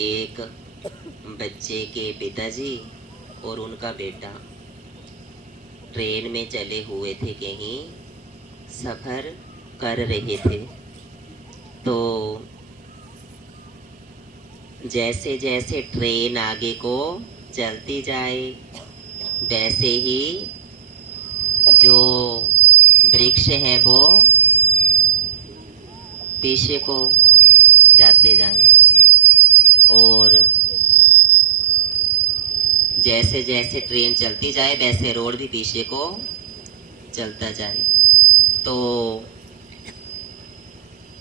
एक बच्चे के पिताजी और उनका बेटा ट्रेन में चले हुए थे, कहीं सफर कर रहे थे। तो जैसे जैसे ट्रेन आगे को चलती जाए, वैसे ही जो वृक्ष है वो पीछे को जाते जाएं, और जैसे जैसे ट्रेन चलती जाए वैसे रोड भी पीछे को चलता जाए। तो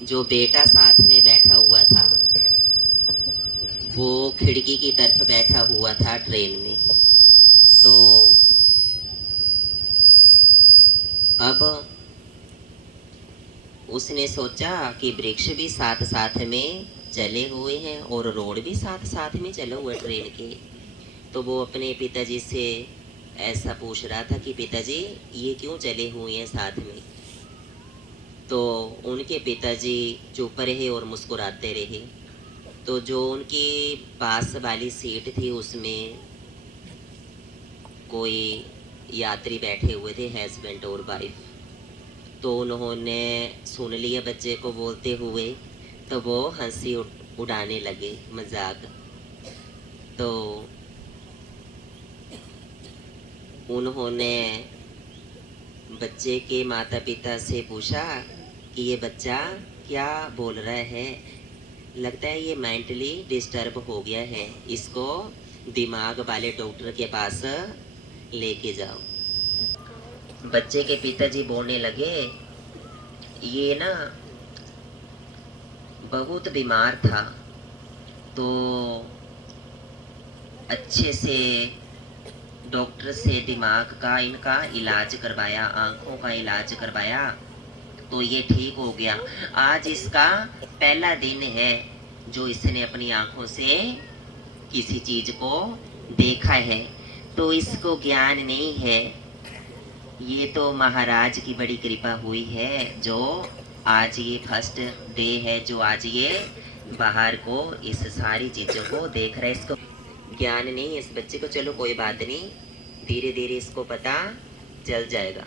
जो बेटा साथ में बैठा हुआ था वो खिड़की की तरफ बैठा हुआ था ट्रेन में। तो अब उसने सोचा कि वृक्ष भी साथ साथ में चले हुए हैं और रोड भी साथ साथ में चले हुए ट्रेन के। तो वो अपने पिताजी से ऐसा पूछ रहा था कि पिताजी ये क्यों चले हुए हैं साथ में। तो उनके पिताजी चुप रहे और मुस्कुराते रहे। तो जो उनकी पास वाली सीट थी उसमें कोई यात्री बैठे हुए थे, हस्बैंड और वाइफ। तो उन्होंने सुन लिया बच्चे को बोलते हुए, तो वो हंसी उड़ाने लगे, मजाक। तो उन्होंने बच्चे के माता पिता से पूछा कि ये बच्चा क्या बोल रहा है, लगता है ये मेंटली डिस्टर्ब हो गया है, इसको दिमाग वाले डॉक्टर के पास लेके जाओ। बच्चे के पिताजी बोलने लगे, ये ना बहुत बीमार था, तो अच्छे से डॉक्टर से दिमाग का इनका इलाज करवाया, आंखों का इलाज करवाया, तो ये ठीक हो गया। आज इसका पहला दिन है जो इसने अपनी आंखों से किसी चीज को देखा है। तो इसको ज्ञान नहीं है, ये तो महाराज की बड़ी कृपा हुई है जो आज ये फर्स्ट डे है, जो आज ये बाहर को इस सारी चीजों को देख रहा है। इसको ज्ञान नहीं है इस बच्चे को, चलो कोई बात नहीं, धीरे धीरे इसको पता चल जाएगा।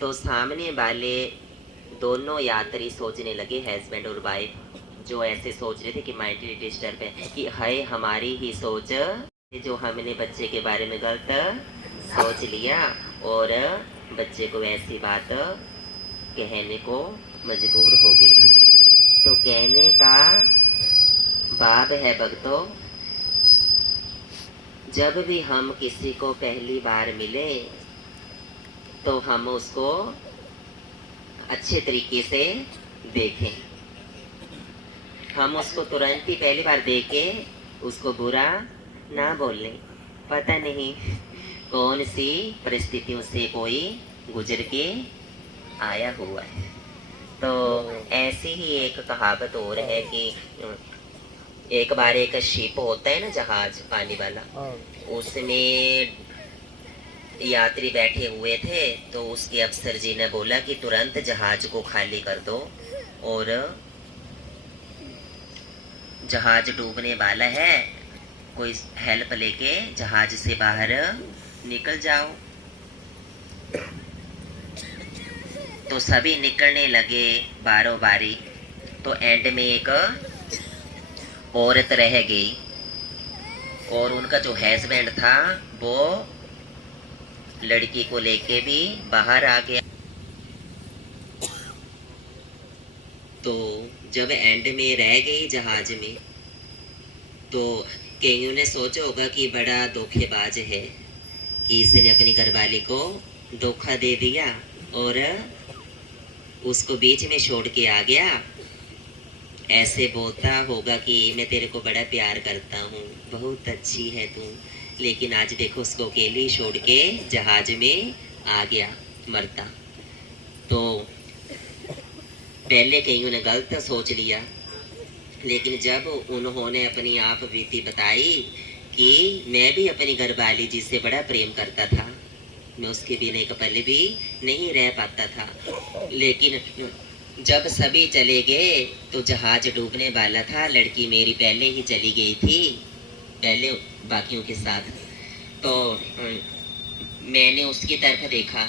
तो सामने वाले दोनों यात्री सोचने लगे, हस्बैंड और वाइफ, जो ऐसे सोच रहे थे कि मेंटली डिस्टर्ब है, कि है हमारी ही सोच जो हमने बच्चे के बारे में गलत सोच लिया और बच्चे को ऐसी बात कहने को मजबूर हो गई। तो कहने का भाव है भक्तों, जब भी हम किसी को पहली बार मिले तो हम उसको अच्छे तरीके से देखें। हम उसको तुरंत ही पहली बार देखे उसको बुरा ना बोले। पता नहीं कौन सी परिस्थितियों से कोई गुजर के आया हुआ है। तो ऐसी ही एक कहावत और है कि एक बार एक शिप होता है ना, जहाज पानी वाला, उसमें यात्री बैठे हुए थे। तो उसके अफसर जी ने बोला कि तुरंत जहाज को खाली कर दो और जहाज डूबने वाला है, कोई हेल्प लेके जहाज से बाहर निकल जाओ। तो सभी निकलने लगे बारो बारी। तो एंड में एक औरत रह गई और उनका जो हस्बैंड था वो लड़की को लेके भी बाहर आ गया। तो जब एंड में रह गई जहाज में, तो कईयों ने सोचा होगा कि बड़ा धोखेबाज है कि इसने अपनी घरवाली को धोखा दे दिया और उसको बीच में छोड़ के आ गया। ऐसे बोलता होगा कि मैं तेरे को बड़ा प्यार करता हूँ, बहुत अच्छी है तू, लेकिन आज देखो उसको अकेली छोड़ के जहाज में आ गया मरता। तो पहले कईयों ने गलत सोच लिया, लेकिन जब उन्होंने अपनी आप बीती बताई कि मैं भी अपनी घरवाली जी से बड़ा प्रेम करता था, मैं उसके बिना एक पल भी नहीं रह पाता था, लेकिन जब सभी चले गए तो जहाज डूबने वाला था। लड़की मेरी पहले ही चली गई थी, पहले बाकियों के साथ। तो मैंने उसकी तरफ देखा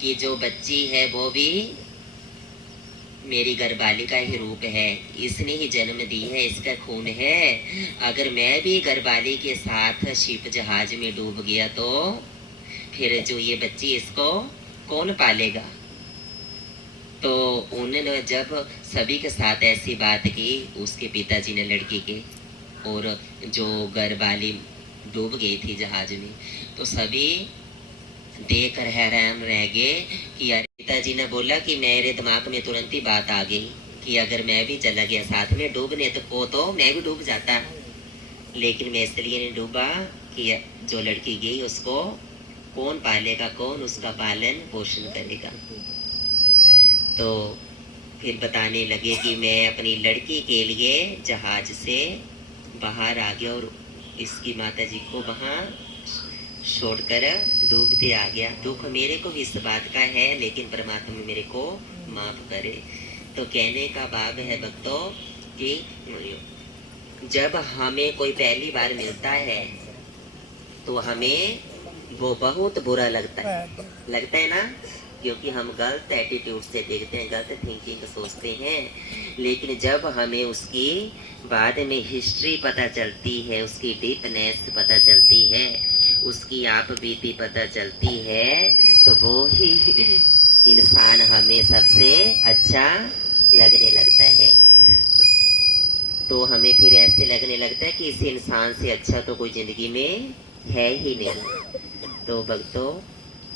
कि जो बच्ची है वो भी मेरी घरवाली का ही रूप है, इसने ही जन्म दी है, इसका खून है। अगर मैं भी घरवाली के साथ शिप जहाज में डूब गया तो फिर जो ये बच्ची, इसको कौन पालेगा। तो उन्होंने जब सभी के साथ ऐसी बात की, उसके पिताजी ने लड़की के, और जो घरवाली डूब गई थी जहाज में, तो सभी देख कर हैरान रह गए कि यार, पिताजी ने बोला कि मेरे दिमाग में तुरंत ही बात आ गई कि अगर मैं भी चला गया साथ में डूबने तो मैं भी डूब जाता। लेकिन मैं इसलिए नहीं डूबा कि जो लड़की गई उसको कौन पालेगा, कौन उसका पालन पोषण करेगा। तो फिर बताने लगे कि मैं अपनी लड़की के लिए जहाज से बाहर आ गया और इसकी माता जी को वहाँ छोड़कर डूबते आ गया। दुख मेरे को भी इस बात का है, लेकिन परमात्मा मेरे को माफ करे। तो कहने का भाव है भक्तों कि जब हमें कोई पहली बार मिलता है तो हमें वो बहुत बुरा लगता है ना, क्योंकि हम गलत एटीट्यूड से देखते हैं, गलत थिंकिंग सोचते हैं। लेकिन जब हमें उसकी बाद में हिस्ट्री पता चलती है, उसकी डीपनेस पता चलती है, उसकी आप बीती पता चलती है, तो वो ही इंसान हमें सबसे अच्छा लगने लगता है। तो हमें फिर ऐसे लगने लगता है कि इस इंसान से अच्छा तो कोई जिंदगी में है ही नहीं। तो भक्तों,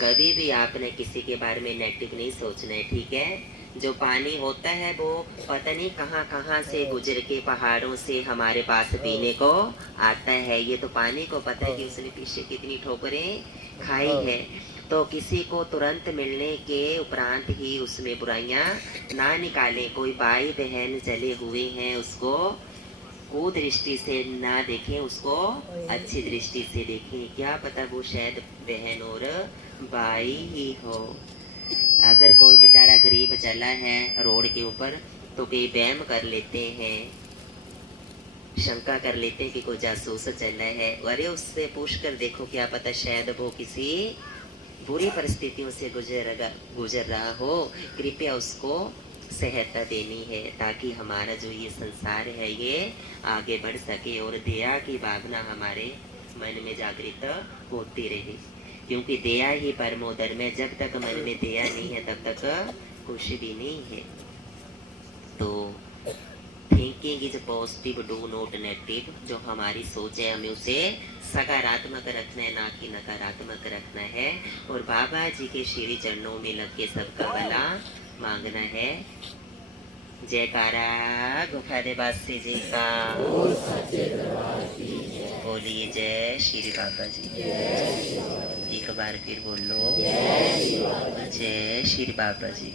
कभी भी आपने किसी के बारे में नेगेटिव नहीं सोचना है, ठीक है। जो पानी होता है वो पता नहीं कहाँ कहाँ से गुजर के पहाड़ों से हमारे पास पीने को आता है। ये तो पानी को पता है कि उसने पीछे कितनी ठोकरें खाई है। तो किसी को तुरंत मिलने के उपरांत ही उसमें बुराइयां ना निकालें। कोई भाई बहन चले हुए हैं, उसको कुदृष्टि से ना देखें, उसको अच्छी दृष्टि से देखें। क्या पता वो शायद बहन और भाई ही हो। अगर कोई बेचारा गरीब चला है रोड के ऊपर तो कई वहम कर लेते हैं, शंका कर लेते हैं कि कोई जासूस चला है। अरे उससे पूछ कर देखो, क्या पता शायद वो किसी बुरी परिस्थितियों से गुजर रहा हो। कृपया उसको सहायता देनी है ताकि हमारा जो ये संसार है ये आगे बढ़ सके और दया की भावना हमारे मन में जागृत होती रहे। क्योंकि दया ही परमो धर्म है। जब तक मन में दया नहीं है तब तक कुछ भी नहीं है। तो thinking is positive, do not negative. जो हमारी सोच है हमें उसे सकारात्मक रखना है, ना कि नकारात्मक रखना है। और बाबा जी के श्री चरणों में लग के सबका भला मांगना है। जयकारा गुफा देवासी जी का। बोलिए जय श्री बाबा जी। एक बार फिर बोलो जय श्री बाबा जी।